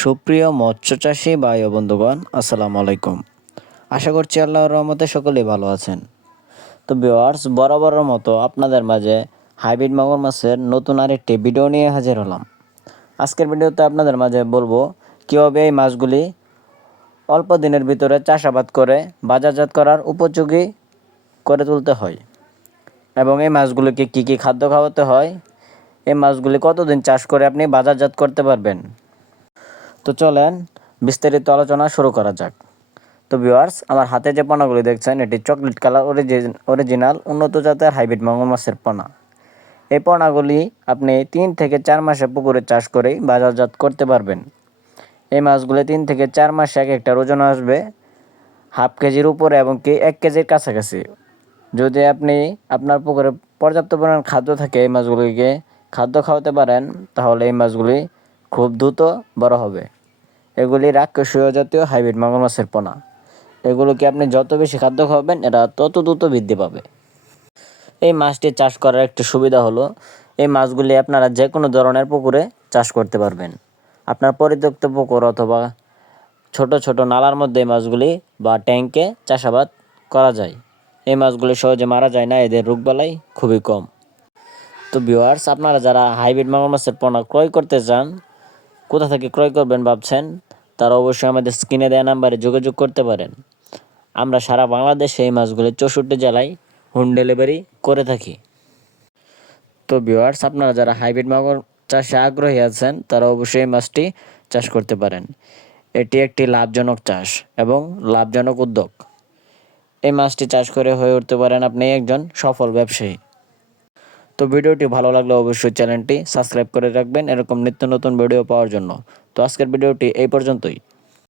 সুপ্রিয় মৎস্য চাষী ভাই ও বন্ধুগণ, আসসালামু আলাইকুম। আশা করছি আল্লাহর রহমতে সকলেই ভালো আছেন। তো ভিউয়ার্স, বরাবরের মতো আপনাদের মাঝে হাইব্রিড মাগুর মাছের নতুন আরেকটি ভিডিও নিয়ে হাজির হলাম। আজকের ভিডিওতে আপনাদের মাঝে বলবো কীভাবে এই মাছগুলি অল্প দিনের ভিতরে চাষাবাদ করে বাজারজাত করার উপযোগী করে তুলতে হয় এবং এই মাছগুলিকে কী কী খাদ্য খাওয়াতে হয়, এই মাছগুলি কতদিন চাষ করে আপনি বাজারজাত করতে পারবেন। তো চলেন বিস্তারিত আলোচনা শুরু করা যাক। তো ভিউয়ার্স, আমার হাতে যে পোনাগুলি দেখছেন এটি চকলেট কালার অরিজিনাল উন্নত জাতের হাইব্রিড মাগুর মাছের পোনা। এই পোনাগুলি আপনি 3 থেকে 4 মাসে পুকুরে চাষ করেই বাজারজাত করতে পারবেন। এই মাছগুলি 3 থেকে 4 মাসে এক একটার ওজন আসবে হাফ কেজির উপরে এবং কি 1 কেজির কাছাকাছি। যদি আপনি আপনার পুকুরে পর্যাপ্ত পরিমাণ খাদ্য থাকে এই মাছগুলিকে খাদ্য খাওয়াতে পারেন, তাহলে এই মাছগুলি খুব দ্রুত বড় হবে। এগুলি রাক্ষসীয় জাতীয় হাইব্রিড মাগুর মাছের পোনা। এগুলোকে আপনি যত বেশি খাদ্য খাওয়াবেন এরা তত দ্রুত বৃদ্ধি পাবে। এই মাছটি চাষ করার একটি সুবিধা হলো এই মাছগুলি আপনারা যে কোনো ধরনের পুকুরে চাষ করতে পারবেন। আপনার পরিত্যক্ত পুকুর অথবা ছোট ছোট নালার মধ্যে এই মাছগুলি বা ট্যাঙ্কে চাষাবাদ করা যায়। এই মাছগুলি সহজে মারা যায় না, এদের রোগবালাই খুবই কম। তো ভিউয়ার্স, আপনারা যারা হাইব্রিড মাগুর মাছের পোনা ক্রয় করতে চান, কোথা থেকে ক্রয় করবেন ভাবছেন, তারা অবশ্যই আমাদের স্ক্রিনে দেওয়া নাম্বারে যোগাযোগ করতে পারেন। আমরা সারা বাংলাদেশে এই মাছগুলি 64 জেলায় হোম ডেলিভারি করে থাকি। তো ভিউয়ার্স, আপনারা যারা হাইব্রিড মাগুর চাষে আগ্রহী আছেন তারা অবশ্যই এই মাছটি চাষ করতে পারেন। এটি একটি লাভজনক চাষ এবং লাভজনক উদ্যোগ। এই মাছটি চাষ করে হয়ে উঠতে পারেন আপনি একজন সফল ব্যবসায়ী। তো ভিডিওটি ভালো লাগলে অবশ্যই চ্যানেলটি সাবস্ক্রাইব করে রাখবেন এরকম নিত্য নতুন ভিডিও পাওয়ার জন্য। তো আজকের ভিডিওটি এই পর্যন্তই।